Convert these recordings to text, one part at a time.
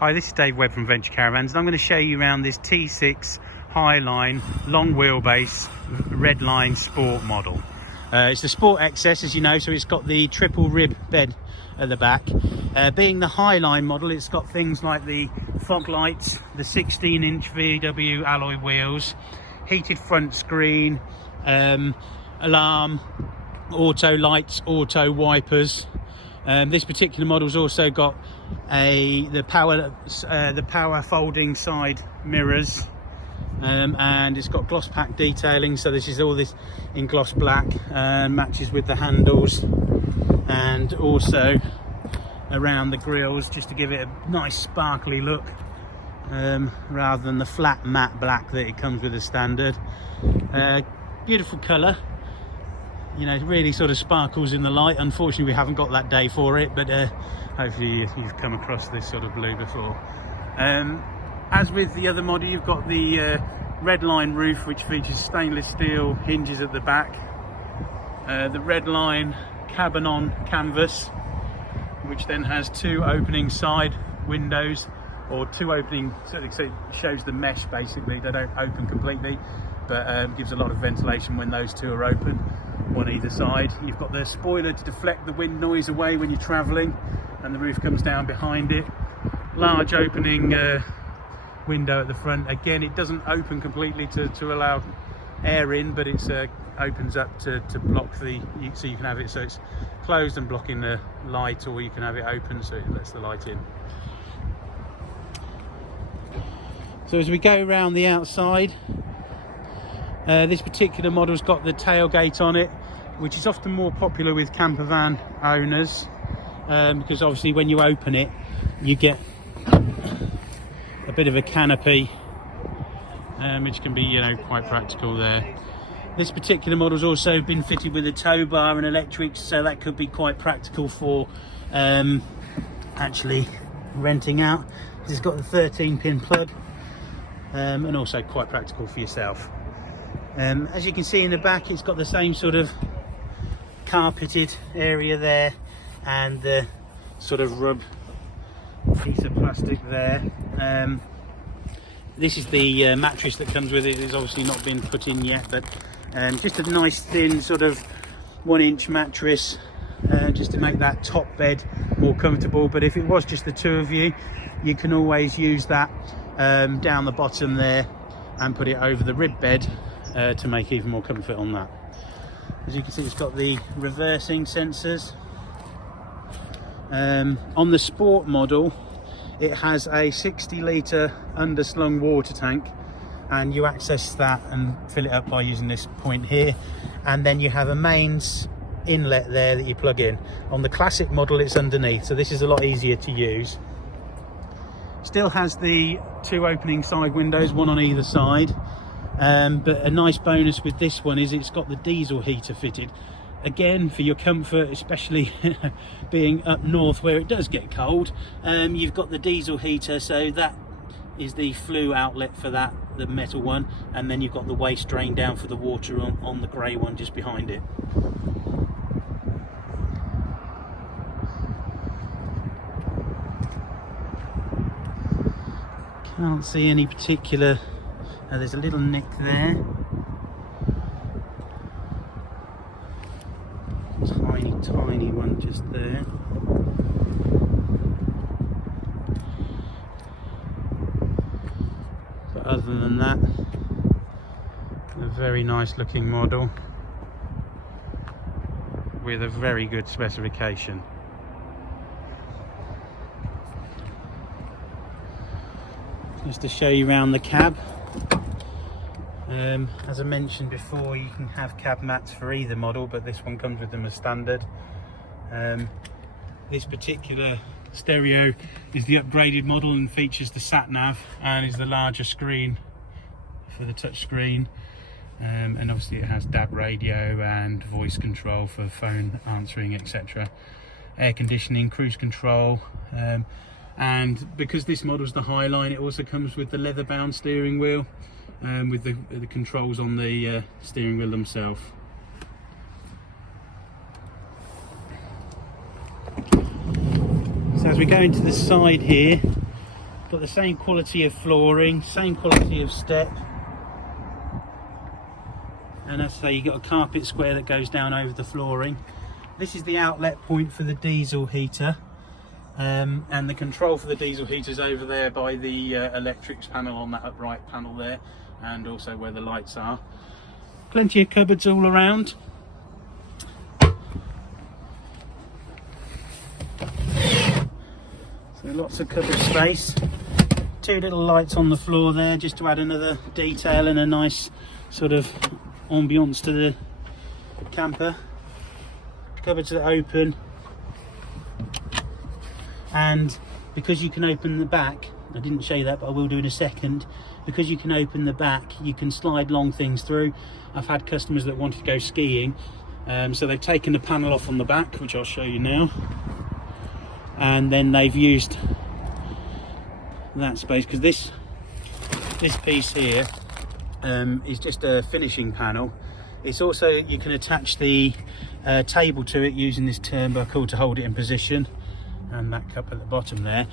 Hi, this is Dave Webb from Venture Caravans, and I'm going to show you around this T6 Highline long wheelbase Redline Sport model. It's the Sport XS, as you know, so it's got the triple rib bed at the back. Being the Highline model, it's got things like the fog lights, the 16-inch VW alloy wheels, heated front screen, alarm, auto lights, auto wipers. This particular model's also got the power folding side mirrors, and it's got gloss pack detailing, so this is all this in gloss black, matches with the handles and also around the grills, just to give it a nice sparkly look, rather than the flat matte black that it comes with as standard. Beautiful colour, you know, it really sort of sparkles in the light. Unfortunately we haven't got that day for it, but hopefully you've come across this sort of blue before. As with the other model, you've got the Redline roof, which features stainless steel hinges at the back, the Redline cabin on canvas, which then has two opening side windows, or two opening, so it shows the mesh basically. They don't open completely, but gives a lot of ventilation when those two are open on either side. You've got the spoiler to deflect the wind noise away when you're travelling, and the roof comes down behind it. Large opening window at the front. Again, it doesn't open completely to allow air in, but it opens up to block so you can have it so it's closed and blocking the light, or you can have it open so it lets the light in. So as we go around the outside, this particular model's got the tailgate on it, which is often more popular with camper van owners, because obviously when you open it you get a bit of a canopy, which can be, you know, quite practical there. This particular model's also been fitted with a tow bar and electrics, so that could be quite practical for actually renting out. It's got the 13-pin plug, and also quite practical for yourself. As you can see in the back, it's got the same sort of carpeted area there, and the sort of rub piece of plastic there. This is the mattress that comes with it. It's obviously not been put in yet, but just a nice thin sort of 1-inch mattress, just to make that top bed more comfortable. But if it was just the two of you, you can always use that down the bottom there and put it over the rib bed to make even more comfort on that. As you can see, it's got the reversing sensors. On the Sport model, it has a 60-litre underslung water tank, and you access that and fill it up by using this point here, and then you have a mains inlet there that you plug in. On the classic model it's underneath, so this is a lot easier to use. Still has the two opening side windows, one on either side, but a nice bonus with this one is it's got the diesel heater fitted. Again, for your comfort, especially being up north where it does get cold, you've got the diesel heater, so that is the flue outlet for that, the metal one, and then you've got the waste drain down for the water on the grey one just behind it. Can't see any particular, there's a little nick there. Tiny one just there. But other than that, a very nice looking model with a very good specification. Just to show you around the cab, as I mentioned before, you can have cab mats for either model, but this one comes with them as standard. This particular stereo is the upgraded model and features the sat nav and is the larger screen for the touch screen, and obviously it has DAB radio and voice control for phone answering, etc. Air conditioning, cruise control, and because this model is the Highline, it also comes with the leather bound steering wheel, with the controls on the steering wheel themselves. So as we go into the side here, Got the same quality of flooring, same quality of step. And as I say, you've got a carpet square that goes down over the flooring. This is the outlet point for the diesel heater. And the control for the diesel heater is over there by the electrics panel on that upright panel there, and also where the lights are. Plenty of cupboards all around. So lots of cupboard space. Two little lights on the floor there just to add another detail and a nice sort of ambience to the camper. Cupboards that open, and because you can open the back, I didn't show you that but I will do in a second, because you can open the back you can slide long things through. I've had customers that wanted to go skiing, so they've taken the panel off on the back, which I'll show you now, and then they've used that space, because this piece here is just a finishing panel. It's also, you can attach the table to it using this turnbuckle to hold it in position, and that cup at the bottom there.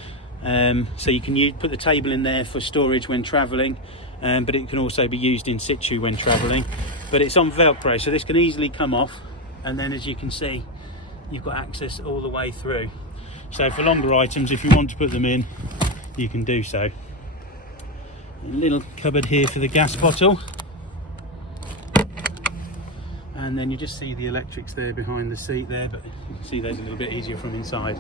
So you can put the table in there for storage when travelling, but it can also be used in situ when travelling. But it's on Velcro, so this can easily come off, and then as you can see, you've got access all the way through. So for longer items, if you want to put them in, you can do so. A little cupboard here for the gas bottle, and then you just see the electrics there behind the seat there, but you can see those a little bit easier from inside.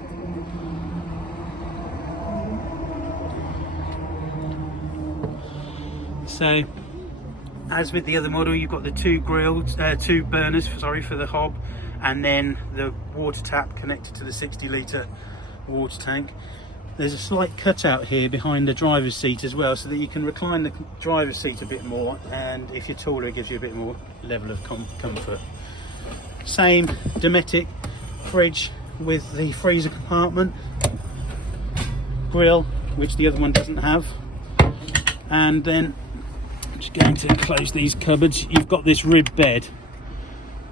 So as with the other model, you've got the two burners for the hob, and then the water tap connected to the 60-litre water tank. There's a slight cutout here behind the driver's seat as well, so that you can recline the driver's seat a bit more, and if you're taller it gives you a bit more level of comfort. Same Dometic fridge with the freezer compartment, grill, which the other one doesn't have. And then I'm just going to close these cupboards. You've got this rib bed.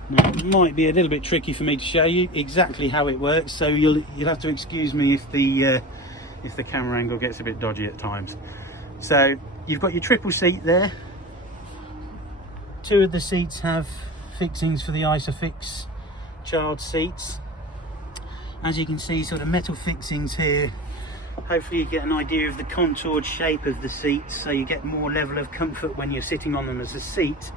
Now, it might be a little bit tricky for me to show you exactly how it works, so you'll have to excuse me if the camera angle gets a bit dodgy at times. So you've got your triple seat there. Two of the seats have fixings for the Isofix child seats. As you can see, sort of metal fixings here. Hopefully you get an idea of the contoured shape of the seats, so you get more level of comfort when you're sitting on them as a seat.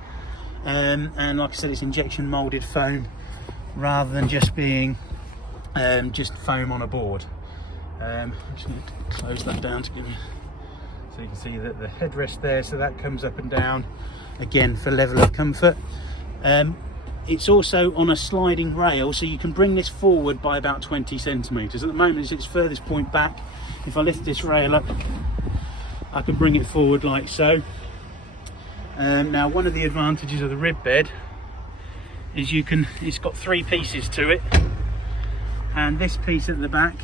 And like I said, it's injection molded foam rather than just being just foam on a board. I'm just going to close that down to give you, so you can see that the headrest there, so that comes up and down again for level of comfort. It's also on a sliding rail, so you can bring this forward by about 20 centimetres. At the moment it's its furthest point back. If I lift this rail up, I can bring it forward like so. Now, one of the advantages of the rib bed is it's got three pieces to it, and this piece at the back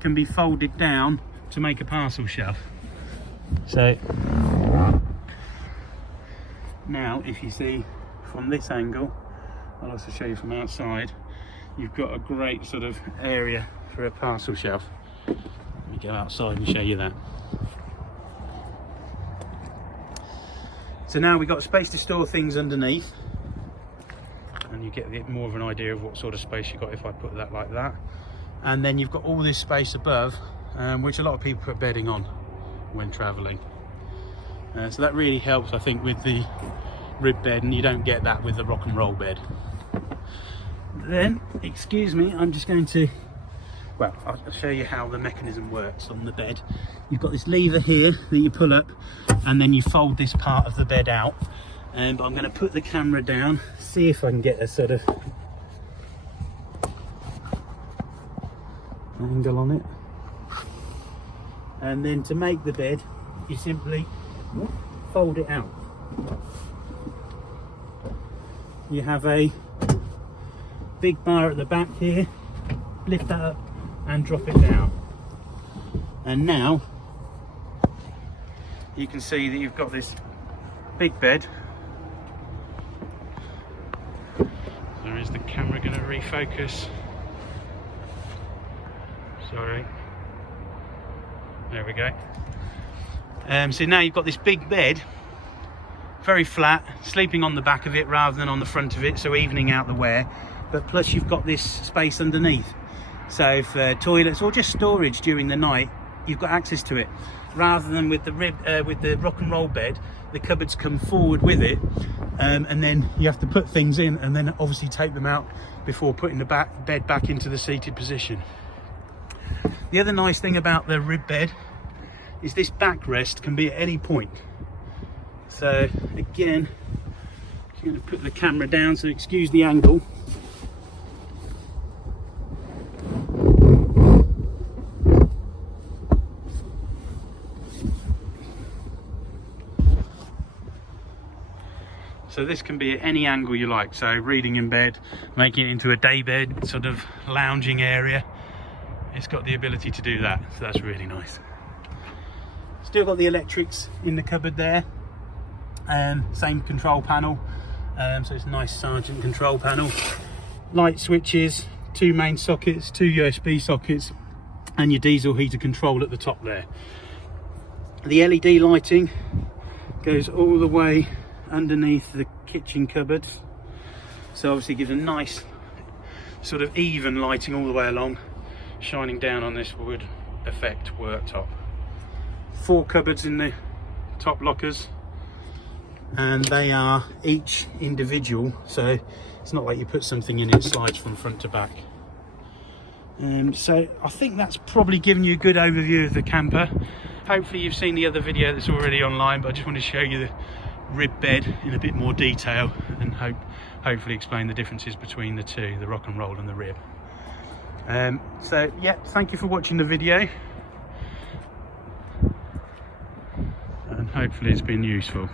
can be folded down to make a parcel shelf. So now if you see from this angle, I'll also show you from outside, you've got a great sort of area for a parcel shelf. Let me go outside and show you that. So now we've got space to store things underneath, and you get more of an idea of what sort of space you've got if I put that like that. And then you've got all this space above, which a lot of people put bedding on when travelling. So that really helps, I think, with the rib bed, and you don't get that with the rock and roll bed. Then, excuse me, I'm just going to, well, I'll show you how the mechanism works on the bed. You've got this lever here that you pull up, and then you fold this part of the bed out. But I'm going to put the camera down, see if I can get a sort of angle on it. And then to make the bed, you simply fold it out. You have a big bar at the back here, lift that up and drop it down. And now you can see that you've got this big bed. So is the camera going to refocus? Sorry. There we go. So now you've got this big bed, very flat, sleeping on the back of it rather than on the front of it, so evening out the wear. But plus you've got this space underneath, so for toilets or just storage during the night, you've got access to it. Rather than with the rock and roll bed, the cupboards come forward with it, and then you have to put things in and then obviously take them out before putting the bed back into the seated position. The other nice thing about the rib bed is this backrest can be at any point. So again, I'm going to put the camera down, so excuse the angle. So this can be at any angle you like, so reading in bed, making it into a day bed, sort of lounging area. It's got the ability to do that, so that's really nice. Still got the electrics in the cupboard there, same control panel, so it's a nice Sargent control panel. Light switches, 2 main sockets, 2 USB sockets, and your diesel heater control at the top there. The LED lighting goes all the way underneath the kitchen cupboard, so obviously gives a nice sort of even lighting all the way along, shining down on this wood effect worktop. 4 cupboards in the top lockers, and they are each individual, so it's not like you put something in, it slides from front to back. So I think that's probably given you a good overview of the camper. Hopefully you've seen the other video that's already online, but I just want to show you the rib bed in a bit more detail and hopefully explain the differences between the two, the rock and roll and the rib. So yeah, thank you for watching the video, and hopefully it's been useful.